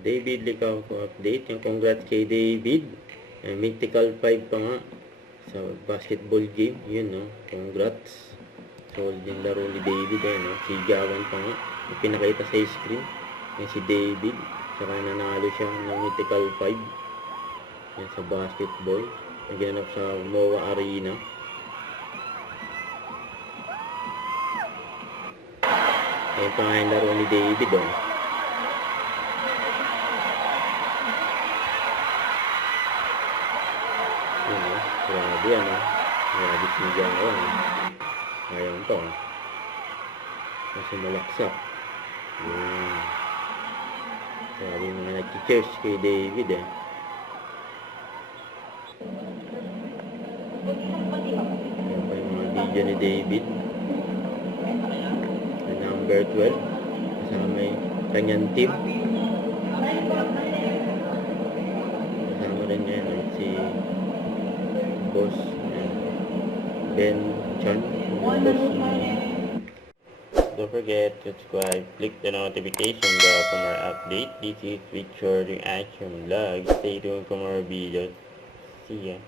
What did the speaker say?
David Licao ko update. Yung congrats kay David. Mythical 5 pa nga sa basketball game. Yun, no? Congrats. Solid yung laro ni David, no? Sigawan pa nga. Yung pinakita sa screen. Yan si David. Saka nanalo siya ng Mythical 5. Yan sa basketball. Yung ginanap sa MOA Arena. Yan pa nga yung laro ni David, oh. Grabe ano. Grabe sigawan. Ayaw to. Kasi malaksak. Grabe yung mga nag-cheers kay David eh. Yan pa yung mga video ni David. The number 12. Kasama yung kanyang team. Kasama rin niya si Boss Ben Chan. Don't forget to subscribe, click the notification bell for more update. This is Victor Reaction Vlog. Stay tuned for more videos. See ya.